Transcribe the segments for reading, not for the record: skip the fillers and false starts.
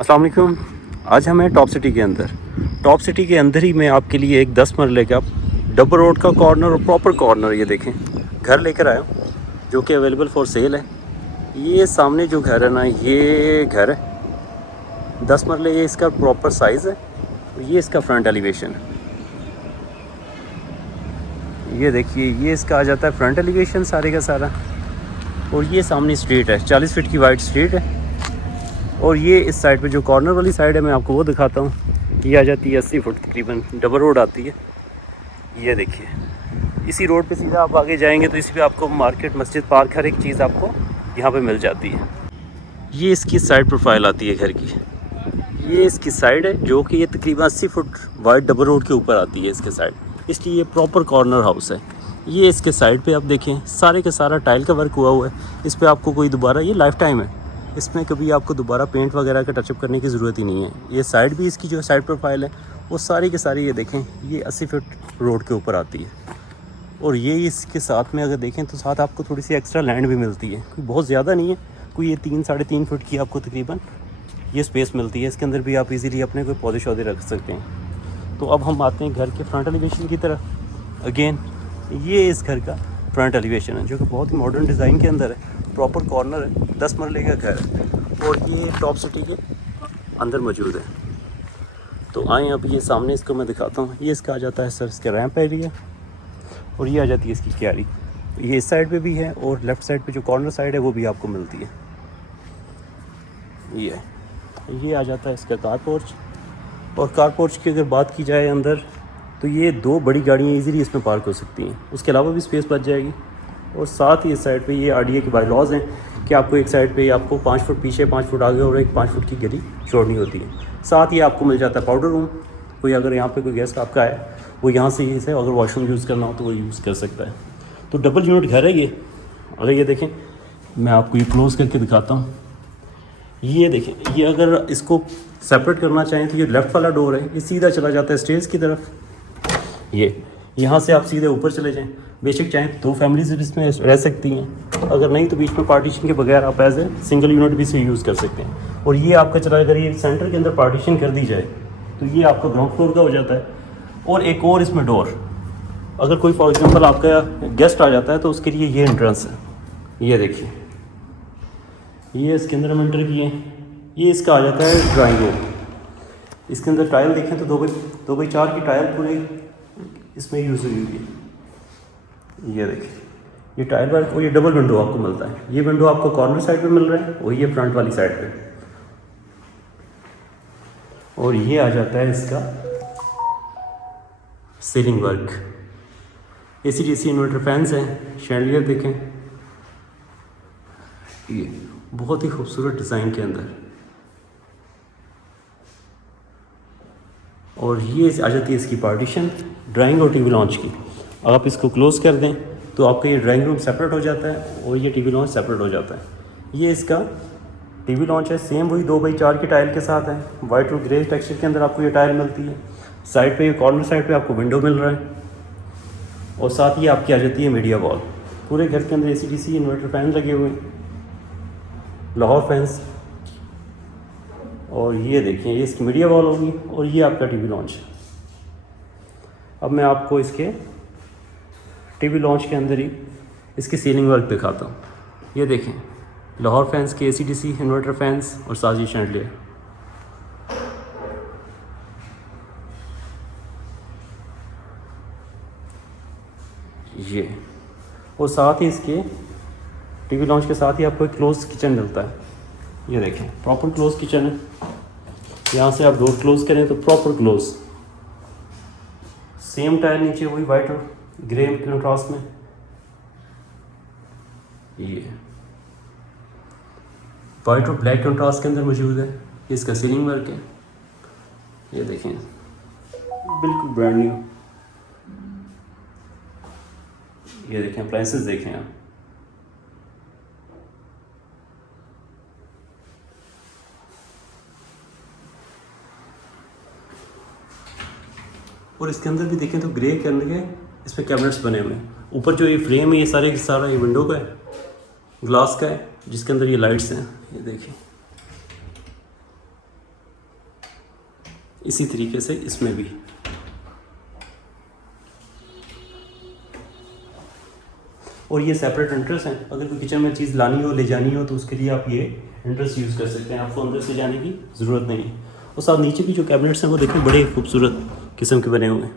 अस्सलाम वालेकुम। आज हम हैं टॉप सिटी के अंदर। टॉप सिटी के अंदर ही मैं आपके लिए एक 10 मरले का डबल रोड का कॉर्नर और प्रॉपर कॉर्नर ये देखें घर लेकर आया हूँ, जो कि अवेलेबल फॉर सेल है। ये सामने जो घर है ना, ये घर है 10 मरले, ये इसका प्रॉपर साइज़ है। ये इसका फ्रंट एलिवेशन है, ये देखिए, ये इसका आ जाता है फ्रंट एलिवेशन सारे का सारा। और ये सामने स्ट्रीट है, 40 फीट की वाइड स्ट्रीट है। और ये इस साइड पे जो कॉर्नर वाली साइड है, मैं आपको वो दिखाता हूँ। ये आ जाती है 80 फुट तकरीबन, डबल रोड आती है। ये देखिए, इसी रोड पे सीधा आप आगे जाएंगे तो इसी पे आपको मार्केट, मस्जिद, पार्क, हर एक चीज़ आपको यहाँ पे मिल जाती है। ये इसकी साइड प्रोफाइल आती है घर की। ये इसकी साइड है जो कि ये तकरीबन 80 फुट वाइड डबल रोड के ऊपर आती है इसके साइड, इसलिए ये प्रॉपर कॉर्नर हाउस है। ये इसके साइड पे आप देखें सारे का सारा टाइल का वर्क हुआ हुआ है। इस पर आपको कोई दोबारा, ये लाइफ टाइम है, इसमें कभी आपको दोबारा पेंट वगैरह का टचअप करने की ज़रूरत ही नहीं है। ये साइड भी इसकी जो साइड प्रोफाइल है वो सारी के सारी, ये देखें, ये 80 फुट रोड के ऊपर आती है। और ये इसके साथ में अगर देखें तो साथ आपको थोड़ी सी एक्स्ट्रा लैंड भी मिलती है, कोई बहुत ज़्यादा नहीं है, कोई ये 3-3.5 फुट की आपको तकरीबन ये स्पेस मिलती है। इसके अंदर भी आप इजीली अपने कोई पौधे शौधे रख सकते हैं। तो अब हम आते हैं घर के फ्रंट एलिवेशन की तरफ। अगेन ये इस घर का फ्रंट एलिवेशन है, जो कि बहुत ही मॉडर्न डिज़ाइन के अंदर है, प्रॉपर कॉर्नर है, 10 मरले का घर है और ये टॉप सिटी के अंदर मौजूद है। तो आए अब ये सामने इसको मैं दिखाता हूँ। ये इसका आ जाता है सर इसका रैंप एरिया, और ये आ जाती है इसकी क्यारी। ये इस साइड पे भी है और लेफ़्ट साइड पे जो कॉर्नर साइड है वो भी आपको मिलती है। ये आ जाता है इसका कार पोर्च। और कार पोर्च की अगर बात की जाए अंदर, तो ये 2 बड़ी गाड़ियाँ इजीली इसमें पार्क हो सकती हैं, उसके अलावा भी स्पेस बच जाएगी। और साथ ही इस साइड पे ये आरडीए के बायलॉज हैं कि आपको एक साइड पे आपको 5 फुट पीछे, 5 फुट आगे और एक 5 फुट की गली छोड़नी होती है। साथ ही आपको मिल जाता है पाउडर रूम। कोई अगर यहाँ पे कोई गेस्ट आपका है, वो यहाँ से ही से अगर वॉशरूम यूज़ करना हो तो वो यूज़ कर सकता है। तो डबल यूनिट घर है ये। अगर ये देखें, मैं आपको ये क्लोज़ करके दिखाता हूँ। ये देखें, ये अगर इसको सेपरेट करना चाहें तो ये लेफ़्ट वाला डोर है, ये सीधा चला जाता है स्टेज की तरफ। ये यहाँ से आप सीधे ऊपर चले जाएं। बेशक चाहें 2 फैमिलीज इसमें रह सकती हैं, अगर नहीं तो बीच में पार्टीशन के बगैर आप एज ए सिंगल यूनिट भी इसे यूज़ कर सकते हैं। और ये आपका चला, अगर ये सेंटर के अंदर पार्टीशन कर दी जाए तो ये आपका ग्राउंड फ्लोर का हो जाता है। और एक और इसमें डोर, अगर कोई फॉर एग्जांपल आपका गेस्ट आ जाता है तो उसके लिए ये एंट्रेंस है। ये देखिए, ये इसके अंदर हम एंटर किए, ये इसका आ जाता है ड्राइंग रूम। इसके अंदर टाइल देखें तो 2x4 की टाइल पूरी इसमें यूज़ हुई है। ये देखिए, ये टाइल वर्क और ये डबल विंडो आपको मिलता है। ये विंडो आपको कॉर्नर साइड पे मिल रहा है और ये फ्रंट वाली साइड पे। और ये आ जाता है इसका ceiling work. AC/DC inverter fans हैं, शैंडलियर देखें, ये बहुत ही खूबसूरत डिज़ाइन के अंदर। और ये आ जाती है इसकी पार्टीशन ड्राइंग और टीवी लॉन्च की। आप इसको क्लोज़ कर दें तो आपका ये ड्राइंग रूम सेपरेट हो जाता है और ये टीवी लॉन्च सेपरेट हो जाता है। ये इसका टीवी लॉन्च है, सेम वही 2x4 की टाइल के साथ है, वाइट और ग्रे टेक्सचर के अंदर आपको ये टाइल मिलती है। साइड पे, ये कॉर्नर साइड पे आपको विंडो मिल रहा है। और साथ ही आपकी आ जाती है मीडिया वॉल। पूरे घर के अंदर AC/DC इन्वर्टर फैन लगे हुए हैं, लाहौर फैंस। और ये देखिए, ये इसकी मीडिया वॉल होगी और ये आपका टीवी लॉन्च। अब मैं आपको इसके टीवी लॉन्च के अंदर ही इसकी सीलिंग वर्क दिखाता हूँ। ये देखें, लाहौर फैंस के AC/DC इन्वर्टर फैंस और साजी शैंडलियर। ये और साथ ही इसके टीवी लॉन्च के साथ ही आपको एक क्लोज किचन मिलता है। ये देखें, प्रॉपर क्लोज किचन है। यहाँ से आप डोर क्लोज करें तो प्रॉपर क्लोज, सेम टाइल नीचे वही वाइट और ग्रे कंट्रास्ट में। ये वाइट और ब्लैक कंट्रास्ट के अंदर मौजूद है। ये इसका सीलिंग वर्क है। ये देखें, बिल्कुल ब्रांड न्यू। ये देखें, अप्लायंसेस देखें आप। और इसके अंदर भी देखें तो ग्रे कलर के इस पर कैबिनेट्स बने हुए हैं। ऊपर जो ये फ्रेम है ये सारा ये विंडो का है, ग्लास का है, जिसके अंदर ये लाइट्स हैं। ये देखिए, इसी तरीके से इसमें भी। और ये सेपरेट एंट्रेंस हैं, अगर कोई किचन में चीज़ लानी हो ले जानी हो तो उसके लिए आप ये एंट्रेंस यूज़ कर सकते हैं, आपको अंदर से जाने की ज़रूरत नहीं है। और साथ नीचे भी जो कैबिनेट्स हैं वो देखें बड़े खूबसूरत किस्म के बने हुए हैं,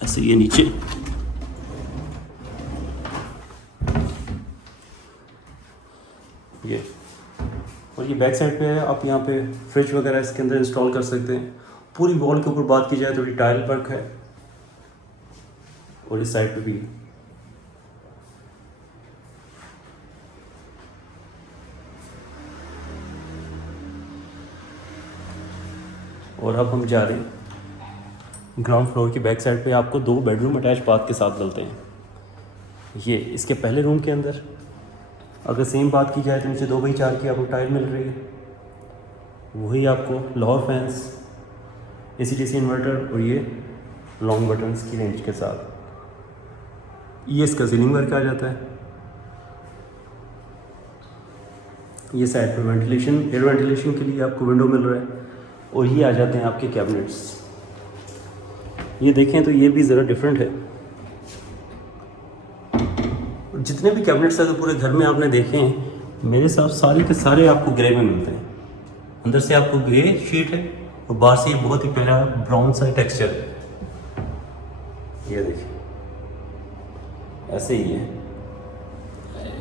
ऐसे ये नीचे। ये और ये बैक साइड पे है, आप यहाँ पे फ्रिज वगैरह इसके अंदर इंस्टॉल कर सकते हैं। पूरी वॉल के ऊपर बात की जाए तो ये टाइल वर्क है, और इस साइड पे भी। और अब हम जा रहे हैं ग्राउंड फ्लोर की बैक साइड पे, आपको 2 बेडरूम अटैच बाथ के साथ मिलते हैं। ये इसके पहले रूम के अंदर अगर सेम बात की जाए तो नीचे 2x4 की आपको टाइल मिल रही है, वही आपको लाहौर फैंस, AC/DC इन्वर्टर और ये लॉन्ग बटन्स की रेंज के साथ। ये इसका सीलिंग वर्क आ जाता है। ये साइड पर वेंटिलेशन, एयर वेंटिलेशन के लिए आपको विंडो मिल रहा है। और ये आ जाते हैं आपके कैबिनेट्स। ये देखें तो ये भी ज़रा डिफरेंट है। जितने भी कैबिनेट्स अगर पूरे घर में आपने देखे हैं, मेरे हिसाब सारे के सारे आपको ग्रे में मिलते हैं। अंदर से आपको ग्रे शीट है और बाहर से बहुत ही प्यारा ब्राउन सा टेक्सचर है। ये देखिए ऐसे ही है।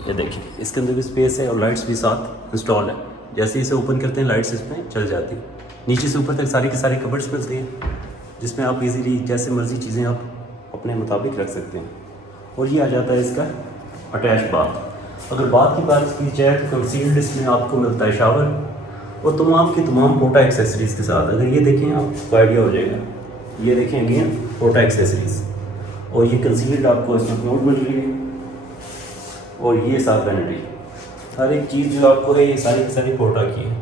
ये देखिए इसके अंदर भी स्पेस है और लाइट्स भी साथ इंस्टॉल है। जैसे इसे ओपन करते हैं लाइट्स इसमें चल जाती है। नीचे से ऊपर तक सारी की सारी कबर्ड्स मिलती हैं, जिसमें आप इजीली जैसे मर्जी चीज़ें आप अपने मुताबिक रख सकते हैं। और ये आ जाता है इसका अटैच बाथ। अगर बाथ की बात की जाए तो कंसील्ड इसमें आपको मिलता है शावर और तमाम की तमाम पोटा एक्सेसरीज़ के साथ। अगर ये देखें आपको आइडिया हो जाएगा। ये देखें अगेन पोटा एक्सेसरीज़, और ये कंसील्ड आपको इसमें क्लोड मिल रही है। और ये साथ वैनिटी, हर एक चीज़ जो आपको है ये सारी की सारी पोटा की है।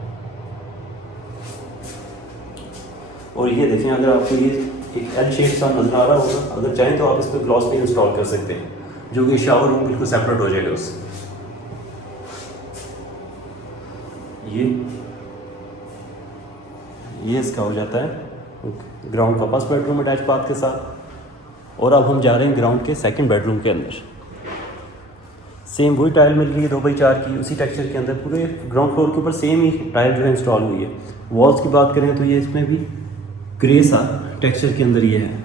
और ये देखें अगर आपको ये एक एल शेप सा नज़र आ रहा होगा, अगर चाहें तो आप इस पर ग्लॉस भी इंस्टॉल कर सकते हैं, जो कि शावर रूम बिल्कुल सेपरेट हो जाएगा उससे। ये इसका हो जाता है ग्राउंड का फर्स्ट बेडरूम अटैच बाथ के साथ। और अब हम जा रहे हैं ग्राउंड के सेकंड बेडरूम के अंदर। सेम वही टाइल मिल रही है 2x4 की, उसी टेक्सचर के अंदर पूरे ग्राउंड फ्लोर के ऊपर सेम ही टाइल जो है इंस्टॉल हुई है। वॉल्स की बात करें तो ये इसमें भी ग्रे सा टेक्सचर के अंदर ये है।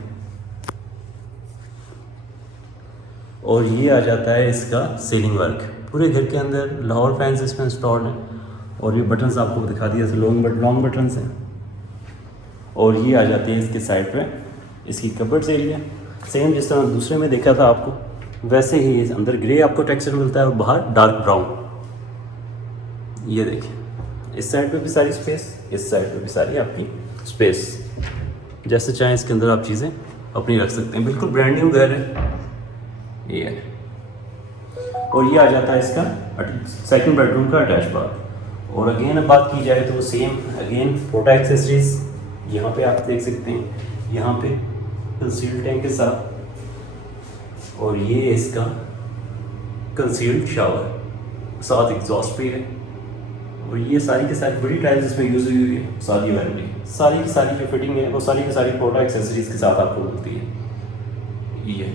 और ये आ जाता है इसका सीलिंग वर्क। पूरे घर के अंदर लाहौर फैंस इसमें इंस्टॉल है। और ये बटन्स आपको दिखा दिया जैसे लॉन्ग बटन्स हैं। और ये आ जाती है इसके साइड पे इसकी कबर्ड्स एरिया, सेम जिस तरह दूसरे में देखा था आपको वैसे ही अंदर ग्रे आपको टेक्सचर मिलता है और बाहर डार्क ब्राउन। ये देखिए इस साइड पे भी सारी स्पेस, इस साइड पे भी सारी आपकी स्पेस, जैसे चाहें इसके अंदर आप चीज़ें अपनी रख सकते हैं। बिल्कुल ब्रांड न्यू घर है ये। और ये आ जाता है इसका सेकंड बेडरूम का अटैच बाथ। और अगेन अब बात की जाए तो सेम अगेन फोटा एक्सेसरीज यहाँ पे आप देख सकते हैं, यहाँ पे कंसील्ड टैंक के साथ। और ये इसका कंसील्ड शावर, साथ एग्जॉस्ट भी है। और ये सारी की सारी बड़ी टाइल्स इसमें यूज़ हुई है, सारी वारंटी, सारी की सारी जो फिटिंग है वो सारी की सारी फोटा एक्सेसरीज के साथ आपको मिलती है। ये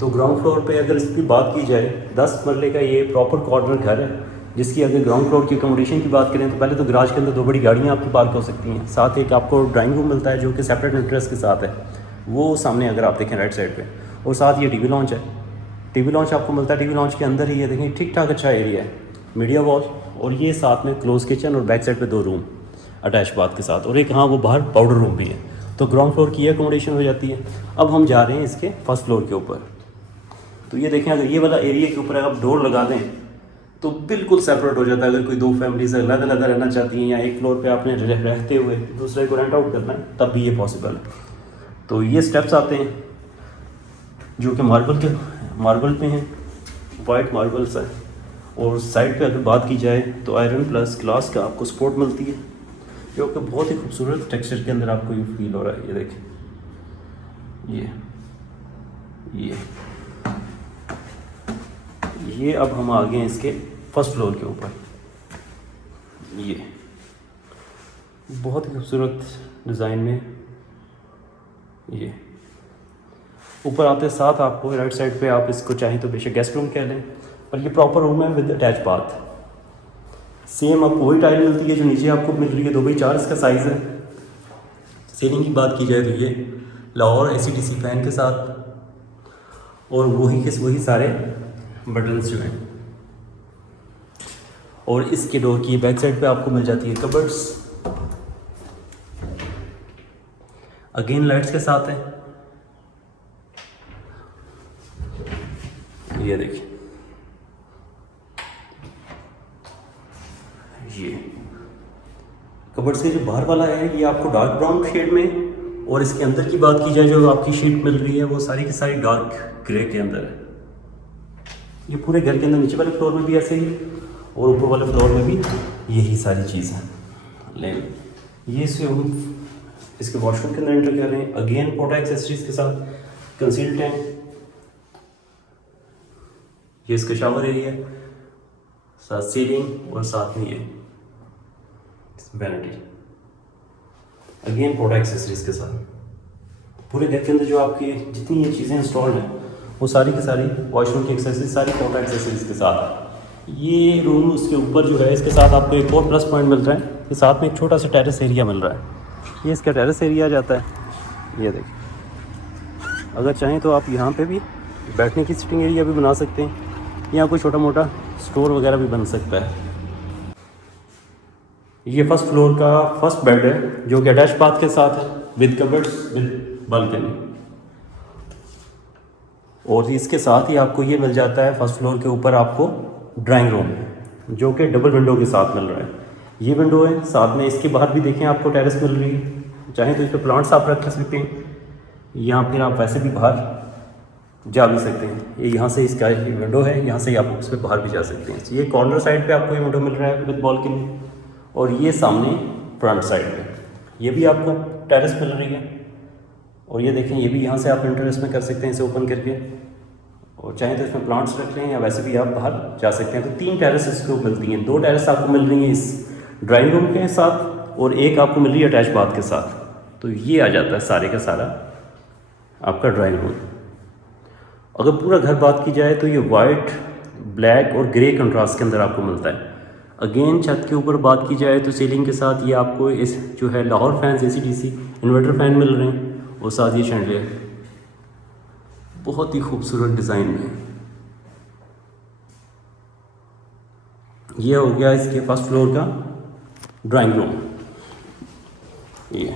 तो ग्राउंड फ्लोर पे अगर इसकी बात की जाए 10 मरले का ये प्रॉपर कॉर्नर घर है, जिसकी अगर ग्राउंड फ्लोर की अकोमोडेशन की बात करें तो पहले तो गराज के अंदर 2 बड़ी गाड़ियाँ आपकी पार्क हो सकती हैं। साथ एक आपको ड्राइंग रूम मिलता है जो कि सेपरेट एंट्रेंस के साथ है, वो सामने अगर आप देखें राइट साइड पे। और साथ ये टीवी लॉन्च है, टीवी लॉन्च आपको मिलता है। टीवी लॉन्च के अंदर ही ये देखें ठीक ठाक अच्छा एरिया है, मीडिया वॉल। और ये साथ में क्लोज किचन और बैक साइड पे 2 रूम अटैच बाथ के साथ, और एक हाँ वो बाहर पाउडर रूम भी है। तो ग्राउंड फ्लोर की अकोमोडेशन हो जाती है। अब हम जा रहे हैं इसके फर्स्ट फ्लोर के ऊपर। तो ये देखें अगर ये वाला एरिया के ऊपर आप डोर लगा दें तो बिल्कुल सेपरेट हो जाता है। अगर कोई 2 फैमिलीज अलग अलग रहना चाहती हैं या एक फ्लोर पे आपने रहते हुए दूसरे को रेंट आउट करना है तब भी ये पॉसिबल है। तो ये स्टेप्स आते हैं जो कि मार्बल पे हैं, वाइट मार्बल्स है। और साइड पे अगर बात की जाए तो आयरन प्लस ग्लास का आपको सपोर्ट मिलती है, जो कि बहुत ही खूबसूरत टेक्सचर के अंदर आपको ये फील हो रहा है। ये देखें ये अब हम आ गए हैं इसके फर्स्ट फ्लोर के ऊपर। बहुत ही खूबसूरत डिज़ाइन में। ये ऊपर आते साथ आपको राइट साइड पे आप इसको चाहें तो बेशक गेस्ट रूम कह लें, पर ये प्रॉपर रूम है विद अटैच बाथ। सेम आपको वही टाइल मिलती है जो नीचे आपको मिल रही है, 2x4 इसका साइज़ है। सीलिंग की बात की जाए तो ये लाहौर ACDC फैन के साथ, और वही सारे बटन्स जो हैं। और इसके डोर की बैक साइड पे आपको मिल जाती है कबर्ड्स, अगेन लाइट्स के साथ है। ये देखिए, ये कबर्ड्स के जो बाहर वाला है ये आपको डार्क ब्राउन शेड में, और इसके अंदर की बात की जाए जो आपकी शीट मिल रही है वो सारी की सारी डार्क ग्रे के अंदर है। ये पूरे घर के अंदर नीचे वाले फ्लोर में भी ऐसे ही, और ऊपर वाले फ्लोर में भी यही सारी चीज़ है। लेकिन ये से हम इसके वॉशरूम के अंदर एंटर कर रहे हैं, अगेन पोटा एक्सेसरीज के साथ, कंसील टैंक, ये इसका शावर एरिया, साथ सीलिंग और साथ में ये वैनिटी, अगेन पोटा एक्सेसरीज के साथ। पूरे घर के अंदर जो आपकी जितनी ये चीज़ें इंस्टॉल्ड हैं वो सारी की सारी वॉशरूम की एक्सेसरीज सारी पोटा एक्सेसरीज के साथ है। ये रूम उसके ऊपर जो है इसके साथ आपको एक और प्लस पॉइंट मिल रहा है कि साथ में एक छोटा सा टेरेस एरिया मिल रहा है। ये इसका टेरेस एरिया जाता है। ये देखिए, अगर चाहें तो आप यहाँ पे भी बैठने की सिटिंग एरिया भी बना सकते हैं, यहाँ कोई छोटा मोटा स्टोर वगैरह भी बन सकता है। ये फर्स्ट फ्लोर का फर्स्ट बेड है जो कि अटैच बाथ के साथ है विद कबर्ड्स विद बालकनी, और इसके साथ ही आपको ये मिल जाता है फर्स्ट फ्लोर के ऊपर आपको ड्राइंग रूम जो कि डबल विंडो के साथ मिल रहा है। ये विंडो है, साथ में इसके बाहर भी देखें आपको टेरेस मिल रही है, चाहें तो इस पर प्लांट्स आप रख सकते हैं, या फिर आप वैसे भी बाहर जा भी सकते हैं। ये यहाँ से इसका विंडो है, यहाँ से आप उस पर बाहर भी जा सकते हैं। ये कॉर्नर साइड पे आपको ये विंडो मिल रहा है विद बालकनी, और ये सामने फ्रंट साइड पे ये भी आपको टेरेस मिल रही है। और ये देखें, ये भी यहाँ से आप इंटरेस्ट में कर सकते हैं इसे ओपन करके, और चाहें तो इसमें प्लांट्स रख लें या वैसे भी आप बाहर जा सकते हैं। तो 3 टेरेस इसको मिलती हैं, 2 टेरेस आपको मिल रही हैं इस ड्राइंग रूम के साथ और एक आपको मिल रही है अटैच बाथ के साथ। तो ये आ जाता है सारे का सारा आपका ड्राइंग रूम। अगर पूरा घर बात की जाए तो ये वाइट, ब्लैक और ग्रे कंट्रास्ट के अंदर आपको मिलता है। अगेन छत के ऊपर बात की जाए तो सीलिंग के साथ ये आपको इस जो है Lahore fans ACDC inverter fan मिल रहे हैं, और साथ ये शैंडलियर बहुत ही खूबसूरत डिज़ाइन में। ये हो गया इसके फर्स्ट फ्लोर का ड्राइंग रूम। ये,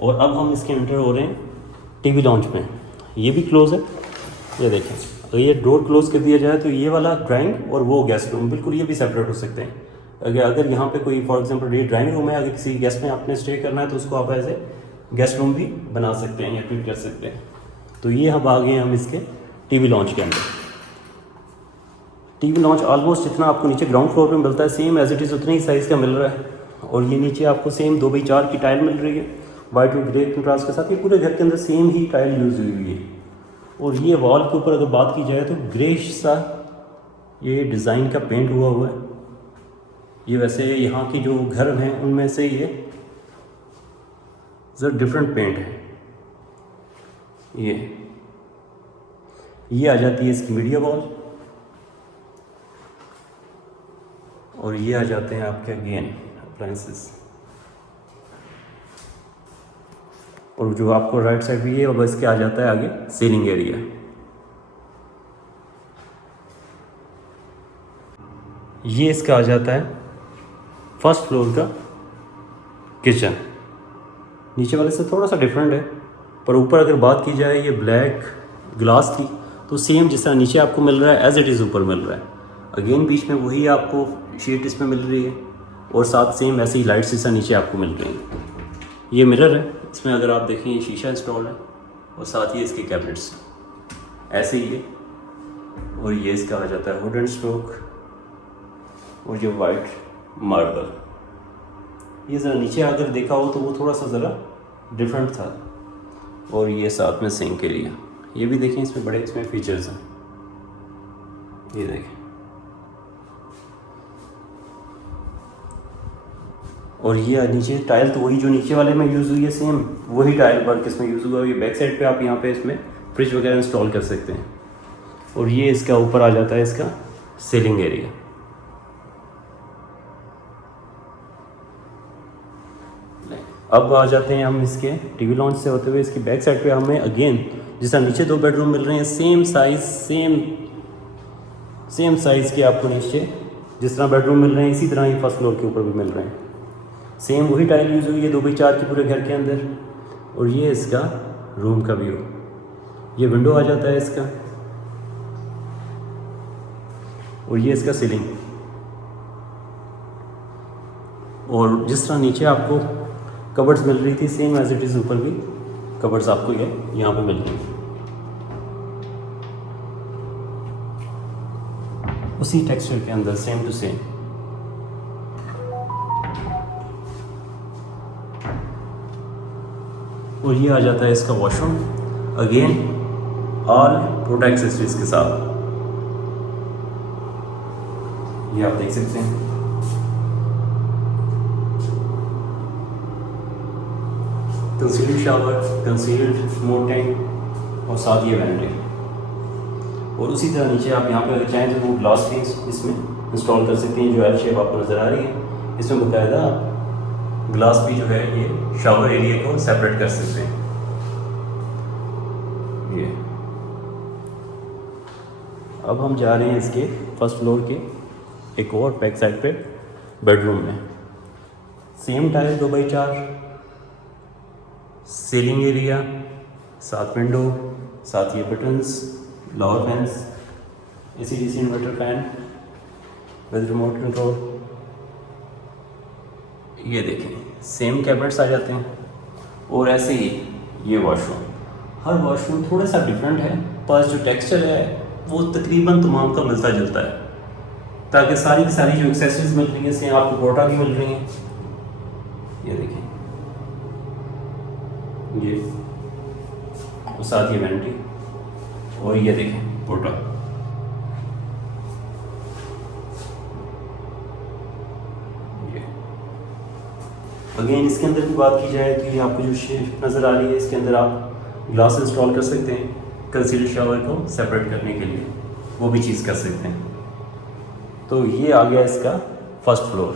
और अब हम इसके एंटर हो रहे हैं टीवी लॉन्च में। ये भी क्लोज है, ये देखें, तो ये डोर क्लोज कर दिया जाए तो ये वाला ड्राइंग और वो गेस्ट रूम बिल्कुल ये भी सेपरेट हो सकते हैं। अगर यहाँ पे कोई फॉर एग्जांपल ये ड्राइंग रूम है, अगर किसी गेस्ट में आपने स्टे करना है तो उसको आप ऐसे गेस्ट रूम भी बना सकते हैं या ट्रीट कर सकते हैं। तो ये हम आ गए हम इसके टीवी लॉन्च के अंदर। टीवी लॉन्च ऑलमोस्ट जितना आपको नीचे ग्राउंड फ्लोर पे मिलता है सेम एज इट इज़ उतने ही साइज़ का मिल रहा है, और ये नीचे आपको सेम 2x4 की टाइल मिल रही है वाइट और ग्रे कंट्रास्ट के साथ। ये पूरे घर के अंदर सेम ही टाइल यूज़ हुई हुई है। और ये वॉल के ऊपर अगर बात की जाए तो ग्रेश सा ये डिज़ाइन का पेंट हुआ है। ये वैसे यहाँ की जो घर हैं उनमें से ये ज़रा डिफरेंट पेंट है। ये आ जाती है इसकी मीडिया वॉल, और ये आ जाते हैं आपके अगेन अप्लायंसेस। और जो आपको राइट साइड भी है और इसके आ जाता है आगे सीलिंग एरिया। ये इसका आ जाता है फर्स्ट फ्लोर का किचन। नीचे वाले से थोड़ा सा डिफरेंट है, पर ऊपर अगर बात की जाए ये ब्लैक ग्लास थी तो सेम जिस तरह नीचे आपको मिल रहा है एज इट इज़ ऊपर मिल रहा है। अगेन बीच में वही आपको शीट इसमें मिल रही है, और साथ सेम ऐसी ही लाइट्स जैसा नीचे आपको मिल रही हैं। ये मिरर है, इसमें अगर आप देखें ये शीशा इंस्टॉल है, और साथ ही इसके कैबिनेट्स ऐसे ही है। और ये इसका आ जाता है वुडन स्ट्रोक, और जो वाइट मार्बल। ये ज़रा नीचे अगर देखा हो तो वो थोड़ा सा ज़रा डिफरेंट था। और ये साथ में सिंक एरिया, ये भी देखें इसमें बड़े इसमें फीचर्स हैं। ये देखें, और ये नीचे टाइल तो वही जो नीचे वाले में यूज़ हुई है सेम वही टाइल वर्क इसमें यूज़ हुआ है। ये बैक साइड पे आप यहाँ पे इसमें फ्रिज वगैरह इंस्टॉल कर सकते हैं। और ये इसका ऊपर आ जाता है इसका सीलिंग एरिया। अब आ जाते हैं हम इसके टीवी लॉन्च से होते हुए इसकी बैक साइड पे हमें अगेन जिस तरह नीचे 2 बेडरूम मिल रहे हैं सेम साइज़ के आपको नीचे जिस तरह बेडरूम मिल रहे हैं इसी तरह ही फर्स्ट फ्लोर के ऊपर भी मिल रहे हैं। सेम वही टाइल यूज़ हुई है 2x4 की पूरे घर के अंदर। और ये इसका रूम का व्यू, ये विंडो आ जाता है इसका और ये इसका सीलिंग। और जिस तरह नीचे आपको कबर्ड्स मिल रही थी सेम एज इट इज़ ऊपर भी कबर्ड्स आपको ये यहाँ पे मिल रही है उसी टेक्सचर के अंदर सेम टू सेम। और ये आ जाता है इसका washroom again all product accessories के साथ। ये आप देख सकते हैं कंसील्ड शावर, कंसील्ड मोट टैंक और साथ ये वैनिटी। और उसी तरह नीचे आप यहाँ पे अगर चाहें तो वो ग्लास फिन्स इसमें इंस्टॉल कर सकते हैं जो एल शेप आपको नज़र आ रही है। इसमें बाकायदा ग्लास भी जो है ये शावर एरिया को सेपरेट कर सकते हैं। ये अब हम जा रहे हैं इसके फर्स्ट फ्लोर के एक और बैक साइड पे बेडरूम में same tile 2x4 ceiling area, साथ विंडो, साथ ये buttons, lower fans, AC/DC inverter fan with remote control. ये देखें सेम कैबिनेट्स आ जाते हैं। और ऐसे ही ये वॉशरूम, हर वॉशरूम थोड़ा सा डिफरेंट है पर जो टेक्सचर है वो तकरीबन तमाम का मिलता जुलता है, ताकि सारी की सारी जो एक्सेसरीज मिल रही हैं इसमें आपको पोर्टा भी मिल रही हैं। ये देखें ये और साथ ये वैनिटी और ये देखें पोर्टा। ये अगेन इसके अंदर की बात की जाए तो ये आपको जो शेप नज़र आ रही है इसके अंदर आप ग्लास इंस्टॉल कर सकते हैं कंसील्ड शावर को सेपरेट करने के लिए, वो भी चीज़ कर सकते हैं। तो ये आ गया इसका फर्स्ट फ्लोर।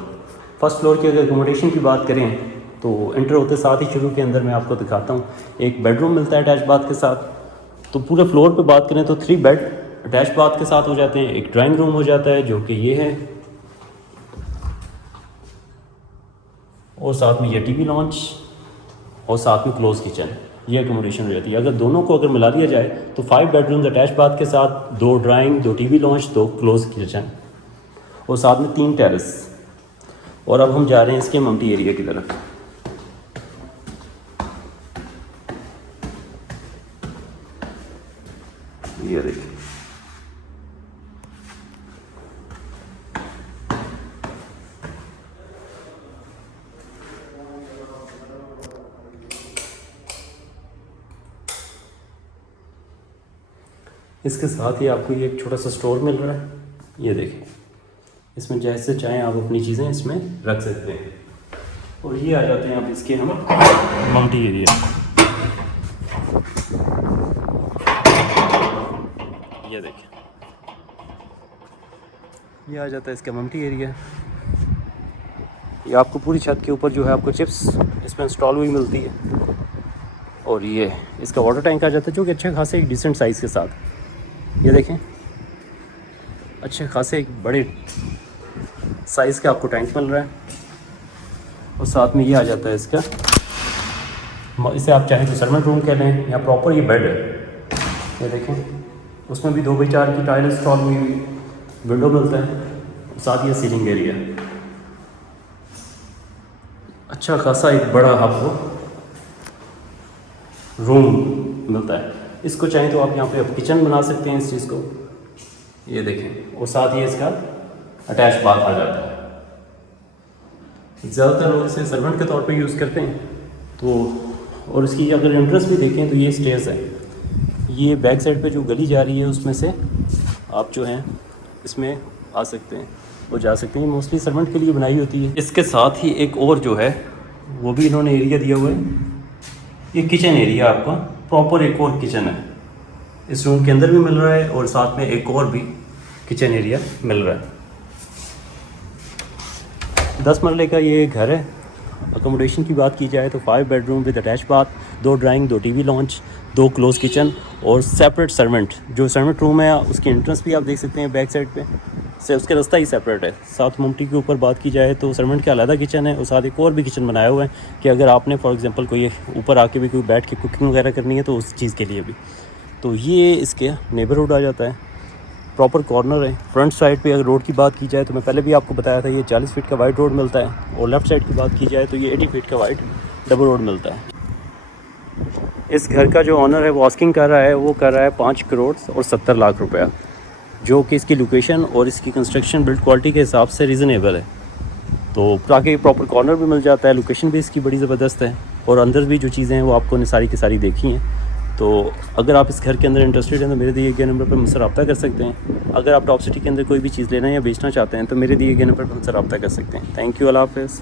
फर्स्ट फ्लोर की अगर अकोमोडेशन की बात करें तो एंटर होते साथ ही शुरू के अंदर मैं आपको दिखाता हूँ एक बेडरूम मिलता है अटैच बाथ के साथ। तो पूरे फ्लोर पे बात करें तो 3 बेड अटैच बाथ के साथ हो जाते हैं। एक ड्राइंग रूम हो जाता है जो कि ये है और साथ में ये टीवी लॉन्च और साथ में क्लोज किचन, ये अकोमोडेशन हो जाती है। अगर दोनों को अगर मिला दिया जाए तो 5 बेडरूम्स अटैच बाथ के साथ 2 drawing, 2 TV launch, 2 close kitchen और साथ में 3 टेरेस। और अब हम जा रहे हैं इसके मम्टी एरिया की तरफ। ये देखिए इसके साथ ही आपको ये एक छोटा सा स्टोर मिल रहा है। ये देखिए इसमें जैसे चाहें आप अपनी चीज़ें इसमें रख सकते हैं। और ये आ जाते हैं आप इसके हम मम्टी एरिया। ये देखिए ये आ जाता है इसका मम्टी एरिया। ये आपको पूरी छत के ऊपर जो है आपको चिप्स इसमें इंस्टॉल हुई मिलती है। और ये इसका वाटर टैंक आ जाता है जो कि अच्छे खासे एक डिसेंट साइज़ के साथ, ये देखें अच्छे खासे एक बड़े साइज़ का आपको टैंक मिल रहा है। और साथ में ये आ जाता है इसका, इसे आप चाहें तो सर्वेंट रूम कह लें या प्रॉपर ये बेड है। ये देखें उसमें भी 2x4 की टाइल इंस्टॉल हुई हुई, विंडो मिलता है, साथ ये सीलिंग एरिया। अच्छा खासा एक बड़ा आपको रूम मिलता है। इसको चाहें तो आप यहाँ पे अब किचन बना सकते हैं इस चीज़ को। ये देखें और साथ ही इसका अटैच बाथ आ जाता है। ज़्यादातर लोग इसे सर्वेंट के तौर पे यूज़ करते हैं। तो और इसकी अगर एंट्रेंस भी देखें तो ये स्टेयर्स है, ये बैक साइड पे जो गली जा रही है उसमें से आप जो हैं इसमें आ सकते हैं। वो जा सकते हैं। मोस्टली सर्वेंट के लिए बनाई होती है। इसके साथ ही एक और जो है वो भी इन्होंने एरिया दिया हुआ है, ये किचन एरिया आपका प्रॉपर एक और किचन है, इस रूम के अंदर भी मिल रहा है और साथ में एक और भी किचन एरिया मिल रहा है। 10 मरले का ये घर है। अकोमोडेशन की बात की जाए तो 5 bedroom with attach bath, 2 drawing, 2 TV launch, 2 close kitchen और सेपरेट सर्वेंट। जो सर्वेंट रूम है उसकी एंट्रेंस भी आप देख सकते हैं बैक साइड पे से, उसका रास्ता ही सेपरेट है। साथ मुमटी के ऊपर बात की जाए तो सर्वेंट का अलग किचन है और साथ एक और भी किचन बनाया हुआ है कि अगर आपने फॉर एग्जांपल कोई ऊपर आके भी कोई बैठ के कुकिंग वगैरह करनी है तो उस चीज़ के लिए भी। तो ये इसके नेबरहुड आ जाता है, प्रॉपर कॉर्नर है। फ्रंट साइड पे अगर रोड की बात की जाए तो मैं पहले भी आपको बताया था ये 40 फीट का वाइड रोड मिलता है, और लेफ़्ट साइड की बात की जाए तो ये 80 फीट का वाइड डबल रोड मिलता है। इस घर का जो ऑनर है वो आस्किंग कर रहा है, वो कर रहा है 5 करोड़ और 70 लाख रुपया, जो कि इसकी लोकेशन और इसकी कंस्ट्रक्शन बिल्ड क्वालिटी के हिसाब से रीज़नेबल है। तो ताकि प्रॉपर कॉर्नर भी मिल जाता है, लोकेशन भी इसकी बड़ी ज़बरदस्त है और अंदर भी जो चीज़ें हैं वो आपको ने सारी की सारी देखी हैं। तो अगर आप इस घर के अंदर इंटरेस्टेड हैं तो मेरे दिए गए नंबर पर मुझसे रब्ता कर सकते हैं। अगर आप टॉप सिटी के अंदर कोई भी चीज़ लेना या बेचना चाहते हैं तो मेरे दिए गए नंबर पर मुझसे रब्ता कर सकते हैं। थैंक यू, अल्लाह हाफ़िज़।